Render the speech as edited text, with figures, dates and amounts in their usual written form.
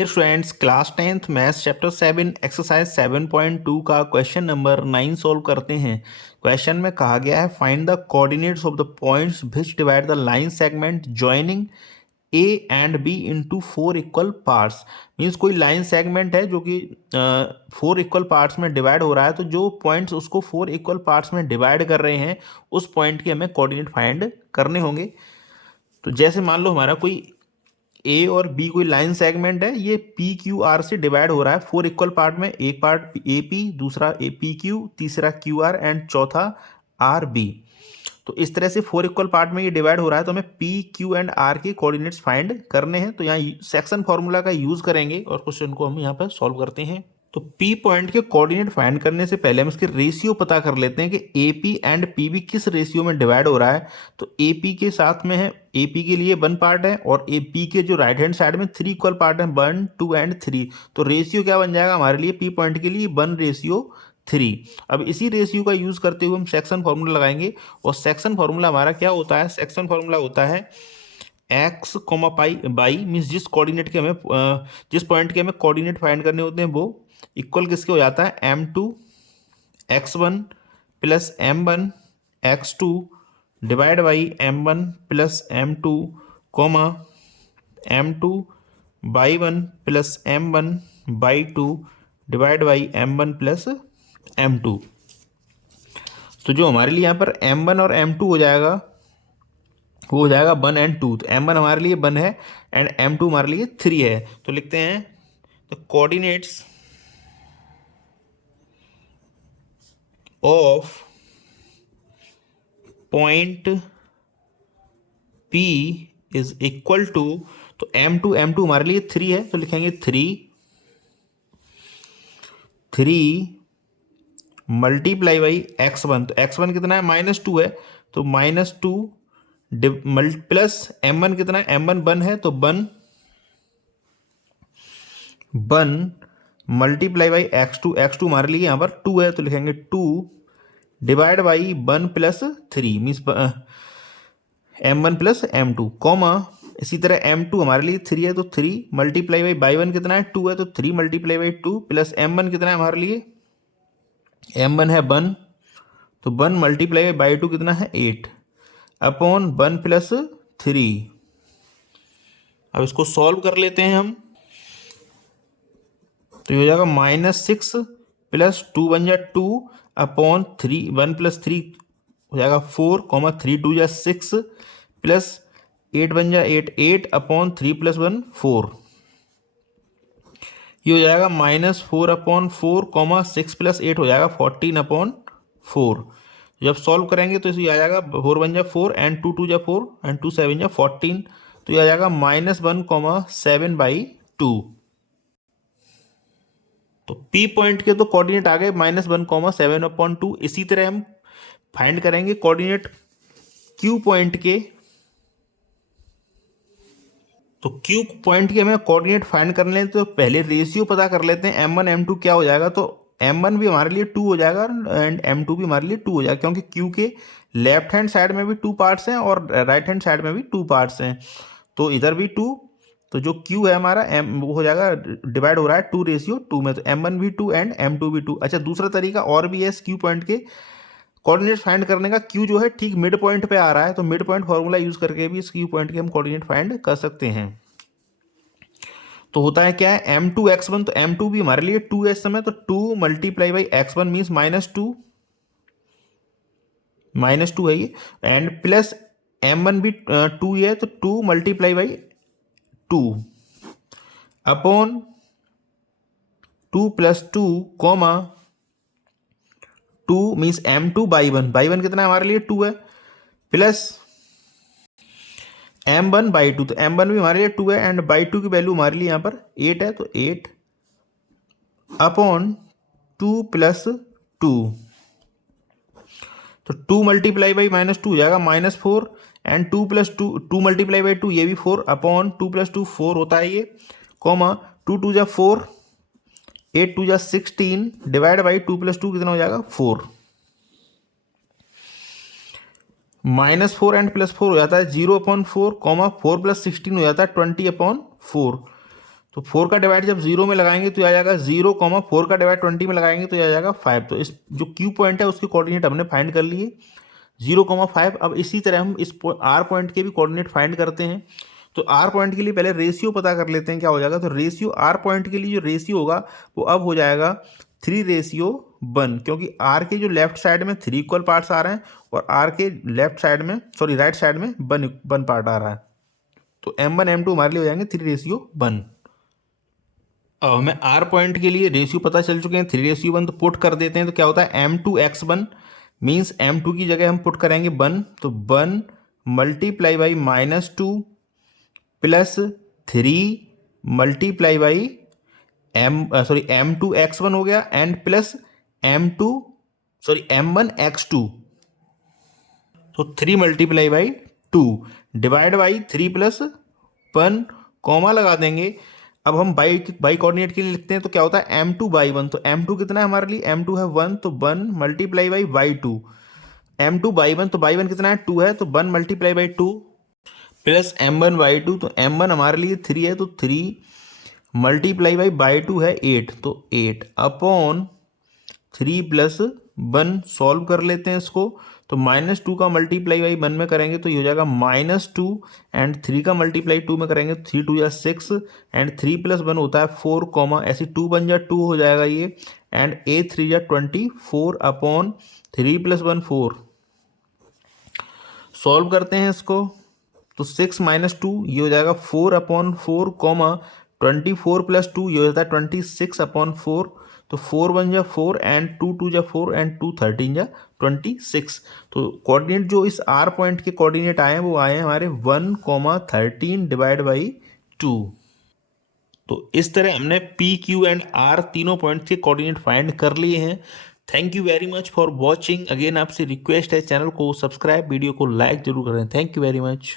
Dear students, class 10th maths chapter 7 exercise 7.2 का question number 9 solve करते हैं। Question में कहा गया है find the coordinates of the points which divide the line segment joining A and B into 4 equal parts. Means कोई line segment है जो कि 4 इक्वल पार्ट्स में डिवाइड हो रहा है, तो जो पॉइंट्स उसको 4 इक्वल पार्ट्स में डिवाइड कर रहे हैं उस पॉइंट के हमें कोऑर्डिनेट फाइंड करने होंगे। तो जैसे मान लो हमारा कोई ए और बी कोई लाइन सेगमेंट है, ये पी क्यू आर से डिवाइड हो रहा है 4 इक्वल पार्ट में। एक पार्ट ए पी, दूसरा ए पी क्यू, तीसरा क्यू आर एंड चौथा आर बी। तो इस तरह से 4 इक्वल पार्ट में ये डिवाइड हो रहा है, तो हमें पी क्यू एंड आर के कोऑर्डिनेट्स फाइंड करने हैं। तो यहाँ सेक्शन फॉर्मूला का यूज करेंगे और क्वेश्चन को हम यहाँ पर सॉल्व करते हैं। तो पी पॉइंट के कोऑर्डिनेट फाइंड करने से पहले हम इसके रेशियो पता कर लेते हैं कि A P and P B किस रेशियो में डिवाइड हो रहा है। तो ए पी के साथ में है, ए पी के लिए 1 पार्ट है और ए पी के जो राइट हैंड साइड में 3 इक्वल पार्ट है, 1, 2 एंड 3। तो रेशियो क्या बन जाएगा हमारे लिए, पी पॉइंट के लिए 1:3। अब इसी रेशियो का यूज करते हुए हम सेक्शन फॉर्मूला लगाएंगे। और सेक्शन फॉर्मूला हमारा क्या होता है, सेक्शन फॉर्मूला होता है एक्स कोमा पाई बाई, मीन्स जिस कोऑर्डिनेट के हमें जिस पॉइंट के हमें कोऑर्डिनेट फाइंड करने होते हैं वो इक्वल किसके हो जाता है, m2 x1 plus m1 x2 divide by m1 plus m2 comma m2 y 1 plus m1 y 2 divide by m1 plus m2। तो जो हमारे लिए यहाँ पर m1 और m2 हो जाएगा वो हो जाएगा 1 एंड 2। तो m1 हमारे लिए 1 है एंड m2 हमारे लिए 3 है। तो लिखते हैं the coordinates of point P is equal to, तो m2 हमारे लिए 3 है, तो लिखेंगे 3 मल्टीप्लाई बाई x1। तो x1 कितना है, -2 है, तो -2 प्लस m1 कितना है, m1 1 है, तो 1 मल्टीप्लाई बाई x2 हमारे लिए यहाँ पर 2 है, तो लिखेंगे 2 divide by 1 plus 3 means m1 plus m2 comma इसी तरह m2 हमारे लिए 3 है, तो 3 मल्टीप्लाई बाई 1 कितना है, 2 है, तो 3 मल्टीप्लाई बाई 2 प्लस m1 कितना है हमारे लिए, m1 है 1, तो 1 मल्टीप्लाई बाई 2 कितना है 8 अपॉन 1 प्लस 3। अब इसको सॉल्व कर लेते हैं हम। तो ये हो जाएगा -6 प्लस 2 बन जाए 2 अपॉन 3, 1 प्लस 3 हो जाएगा 4 कॉमा 3 2 जा 6 प्लस 8 बन जाए 8 अपॉन 3 प्लस 1 4। ये हो जाएगा -4 अपॉन 4 कॉमा 6 प्लस 8 हो जाएगा 14 अपॉन 4। जब सॉल्व करेंगे तो इसे आ जाएगा 4 बन जाए 4 एंड 2 2 जा 4 एंड 2 7 जा 14। तो ये आ जाएगा -1,7/2। तो P पॉइंट के तो कोऑर्डिनेट आ गए -1,7/2। इसी तरह हम फाइंड करेंगे कोऑर्डिनेट Q पॉइंट के। तो Q पॉइंट के हमें कोऑर्डिनेट फाइंड कर लें, तो पहले रेशियो पता कर लेते हैं m1 m2 क्या हो जाएगा। तो m1 भी हमारे लिए 2 हो जाएगा एंड m2 भी हमारे लिए 2 हो जाएगा, क्योंकि Q के लेफ्ट हैंड साइड में भी 2 पार्ट्स हैं और राइट हैंड साइड में भी 2 पार्ट्स हैं, तो इधर भी 2। तो जो Q है हमारा वो हो जाएगा, डिवाइड हो रहा है 2:2 में, तो m1 भी 2 एंड m2 भी 2। अच्छा, दूसरा तरीका और भी है इस Q पॉइंट के कोऑर्डिनेट फाइंड करने का। Q जो है ठीक मिड पॉइंट पे आ रहा है, तो मिड पॉइंट फार्मूला यूज करके भी इस Q पॉइंट के हम कोऑर्डिनेट फाइंड कर सकते हैं। तो होता है क्या है, m2 x1, तो m2 भी हमारे लिए 2 है इस समय, तो 2 मल्टीप्लाई बाई x1 मीन्स -2 है ये, एंड प्लस m1 भी 2 ही है, तो 2 multiply by 2 upon 2 plus 2 comma 2 means m2 y 1 कितना है हमारे लिए 2 है, प्लस m1 बाई 2, तो m1 भी हमारे लिए 2 है एंड बाई 2 की वैल्यू हमारे लिए यहाँ पर 8 है, तो 8 अपॉन 2 प्लस 2। तो 2 मल्टीप्लाई बाई -2 हो जाएगा -4 एंड 2 प्लस 2 मल्टीप्लाई बाई 2 ये भी 4 अपॉन 2 प्लस 2 4 होता है ये, कॉमा 2 2 जा 4 8 2 जा 16 डिवाइड बाई 2 प्लस 2 कितना हो जाएगा 4। -4 एंड +4 हो जाता है 0/4 कॉमा 4 + 16 हो जाता है 20/4। तो 4 का डिवाइड जब 0 में लगाएंगे तो आ जाएगा 0, 4 का डिवाइड 20 में लगाएंगे तो आ जाएगा 5। तो इस जो क्यू पॉइंट है उसके कोऑर्डिनेट हमने फाइंड कर लिए 0,5। अब इसी तरह हम इस आर पॉइंट के भी कोऑर्डिनेट फाइंड करते हैं। तो आर पॉइंट के लिए पहले रेशियो पता कर लेते हैं क्या हो जाएगा। तो रेशियो आर पॉइंट के लिए जो रेशियो होगा वो अब हो जाएगा 3:1, क्योंकि आर के जो लेफ्ट साइड में 3 इक्वल पार्ट्स आ रहे हैं और आर के राइट साइड में 1 पार्ट आ रहा है। तो M1 M2 हमारे लिए हो जाएंगे 3:1। अब हमें आर पॉइंट के लिए रेशियो पता चल चुके हैं 3:1, तो पुट कर देते हैं। तो क्या होता है M2x1 मीन्स M2 की जगह हम पुट करेंगे 1, तो 1 multiply by -2 plus 3 multiply by M2x1 हो गया एंड प्लस M1x2। तो 3 multiply by 2 divide by 3 plus 1 comma लगा देंगे। अब हम बाई कोऑर्डिनेट के लिए लिखते हैं। तो क्या होता है M2/1, तो M2 कितना है हमारे लिए, M2 है 1, तो 1 मल्टीप्लाई बाई 2। M2/1, तो बाई 1 कितना है 2 है, तो 1 मल्टीप्लाई बाई 2 प्लस M1/2, तो M1 हमारे लिए 3 है, तो 3 मल्टीप्लाई बाई 2 है 8, तो 8 अपॉन 3 प्लस 1 सॉल्व कर लेते हैं इसको। तो -2 का मल्टीप्लाई बाई 1 में करेंगे तो ये हो जाएगा -2 एंड 3 का मल्टीप्लाई 2 में करेंगे 3 2 या 6 एंड 3 प्लस 1 होता है 4, ऐसे 2 बन जा 2 हो जाएगा ये एंड 8 3 या 24 अपॉन 3 प्लस 1 4। सॉल्व करते हैं इसको। तो 6 - 2 ये हो जाएगा 4/4, 24 प्लस 2 ये हो जाता है 26/4। तो 4 1 जा 4 एंड 2 2 जा 4 एंड 2 13 जा 26। तो कोऑर्डिनेट जो इस आर पॉइंट के कोऑर्डिनेट आए हैं वो आए हैं हमारे 1, 13 डिवाइड बाई 2। तो इस तरह हमने पी क्यू एंड आर तीनों पॉइंट्स के कोऑर्डिनेट फाइंड कर लिए हैं। Thank you very much for watching. Again आपसे रिक्वेस्ट है चैनल को सब्सक्राइब, वीडियो को लाइक जरूर करें। Thank you very much.